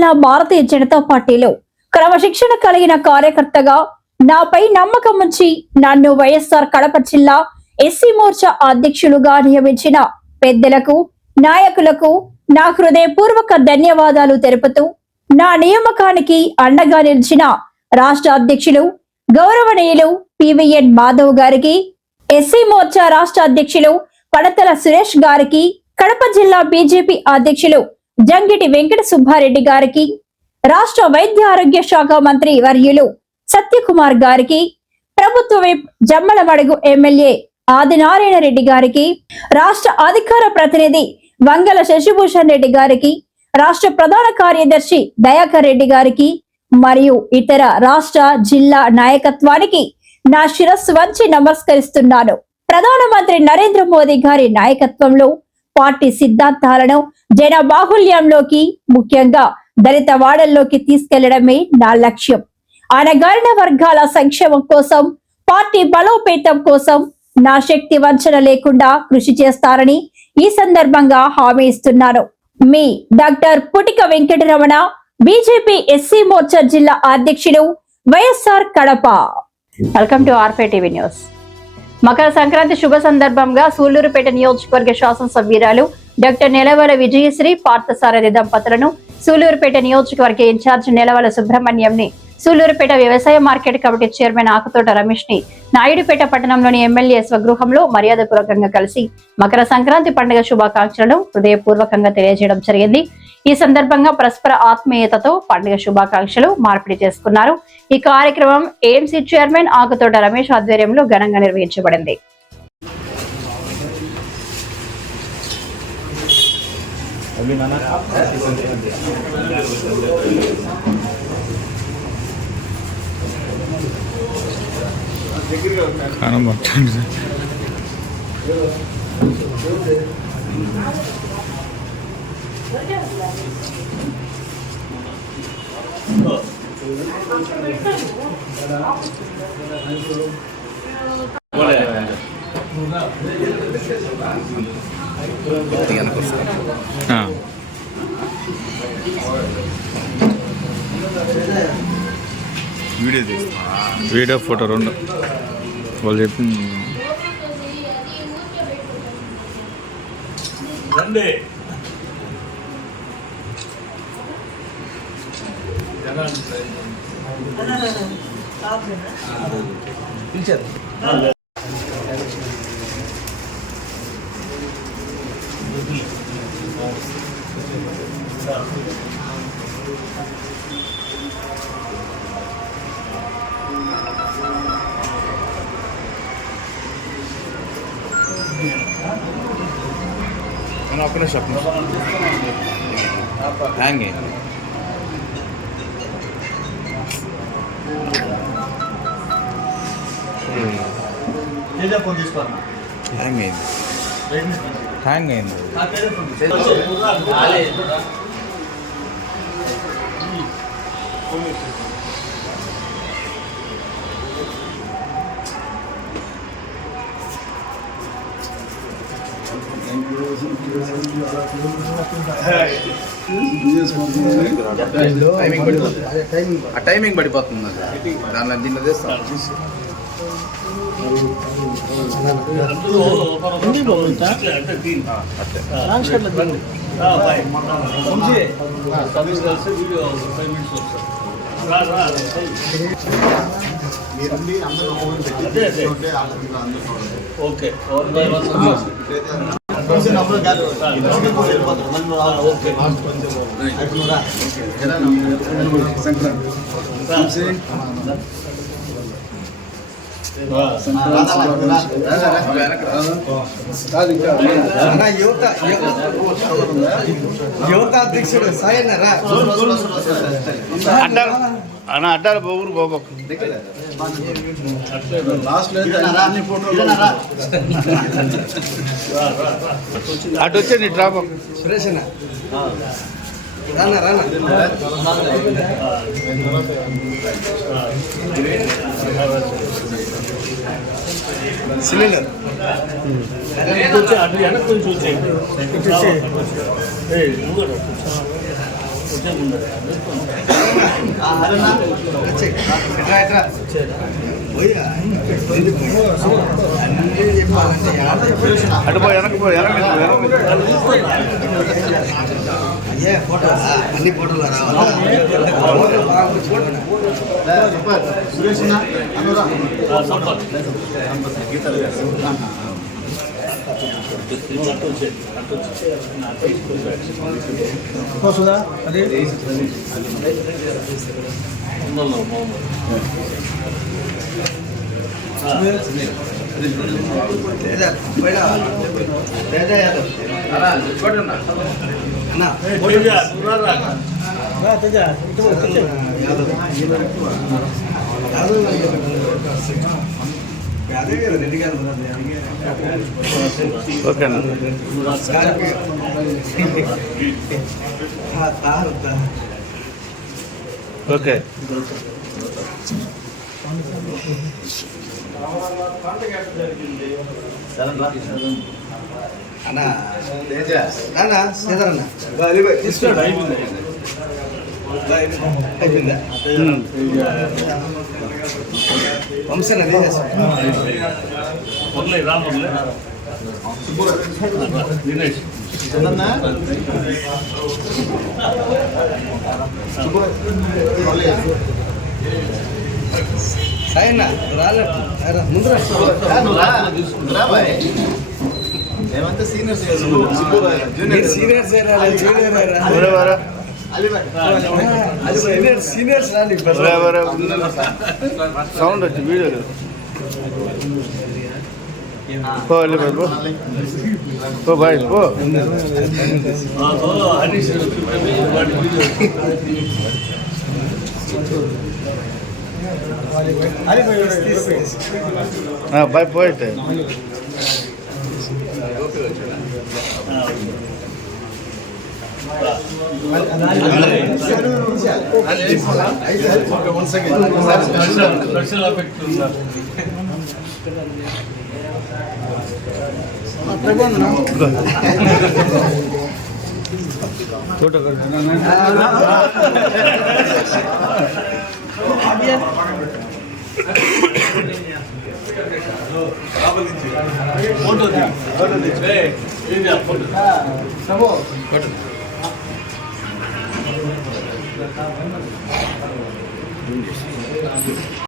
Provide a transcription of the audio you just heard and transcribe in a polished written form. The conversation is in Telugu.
జిల్లా భారతీయ జనతా పార్టీలో క్రమశిక్షణ కలిగిన కార్యకర్తగా నాపై నమ్మకం ఉంచి నన్ను వైఎస్ఆర్ కడప జిల్లా ఎస్సీ మోర్చా అధ్యక్షులుగా నియమించిన పెద్దలకు నాయకులకు నా హృదయపూర్వక ధన్యవాదాలు తెలుపుతూ నా నియామకానికి అండగా నిలిచిన రాష్ట్ర అధ్యక్షులు గౌరవనీయులు పివిఎన్ మాధవ్ గారికి, ఎస్సీ మోర్చా రాష్ట్ర అధ్యక్షులు పడతల సురేష్ గారికి, కడప జిల్లా బీజేపీ అధ్యక్షులు జంగిటి వెంకట సుబ్బారెడ్డి గారికి, రాష్ట్ర వైద్య ఆరోగ్య శాఖ మంత్రి వర్యులు సత్యకుమార్ గారికి, ప్రభుత్వ విప్ జమ్మలమడుగు ఎమ్మెల్యే ఆదినారాయణ రెడ్డి గారికి, రాష్ట్ర అధికార ప్రతినిధి వంగల శశిభూషణ్ రెడ్డి గారికి, రాష్ట్ర ప్రధాన కార్యదర్శి దయాకర్ రెడ్డి గారికి మరియు ఇతర రాష్ట్ర జిల్లా నాయకత్వానికి నా శిరస్సు వంచి నమస్కరిస్తున్నాను. ప్రధానమంత్రి నరేంద్ర మోదీ గారి నాయకత్వంలో పార్టీ సిద్ధాంతాలను జన బాహుళ్యంలోకి, ముఖ్యంగా దళిత వాడల్లోకి తీసుకెళ్లడమే నా లక్ష్యం. అణగారిన వర్గాల సంక్షేమం కోసం, పార్టీ బలోపేతం కోసం నా శక్తి వంచన లేకుండా కృషి చేస్తారని ఈ సందర్భంగా హామీ ఇస్తున్నాను. మీ doctor Putika Venkataramana, BJP SC Morcha జిల్లా అధ్యక్షుడు, YSR Kadapa. Welcome to RP TV news. Makara Sankranti శుభ సందర్భంగా సూళ్లూరుపేట నియోజకవర్గ శాసనసభ్యురాలు డాక్టర్ నెలవల విజయశ్రీ పార్థసారథి దంపతులను సూళ్లూరుపేట నియోజకవర్గ ఇన్ఛార్జ్ నెలవల సుబ్రహ్మణ్యం ని, సూళ్లూరుపేట వ్యవసాయ market committee chairman Akuthota Ramesh ని నాయుడుపేట పట్టణంలోని ఎమ్మెల్యే స్వగృహంలో మర్యాదపూర్వకంగా కలిసి మకర సంక్రాంతి పండుగ శుభాకాంక్షలను హృదయపూర్వకంగా తెలియజేయడం జరిగింది. ఈ సందర్భంగా పరస్పర ఆత్మీయతతో పండుగ శుభాకాంక్షలు మార్పిడి చేసుకున్నారు. ఈ కార్యక్రమం ఏఎంసీ చైర్మన్ ఆకుతోట రమేష్ ఆధ్వర్యంలో ఘనంగా నిర్వహించబడింది. వీడియో ఫోటో రెండు వాళ్ళు చెప్పింది. अपने शॉप हैंग है हैंग है టైమింగ్ పడిపోతుంది దానిలో దీంట్లో చేస్తాం. ఓకే యువత అధ్యక్షుడు సాయనరా అడ్డారు ఊరు బాబు అటు వచ్చేది డ్రాప్ సురేష్ రానా రానా సిలిండర్ వెనక్కి కొంచెం వచ్చేయండి. అటు పో వెనక్కి పో అయ్యే ఫోటో అన్ని ఫోటోలు సుధా అది ఓకేనా ఓకే అన్నా అన్నా శ్రీధరన్న తీసుకోండి అయిపోయిందా వంశన సాయన్న రాలేదు ముందు ఏమంటే సీనియర్స్ సీనియర్స్ సీనియర్స్ రాలి సౌండ్ వచ్చి వీడియో పో పో బాయ్ పో బాయ్ పోయితే ఫోటో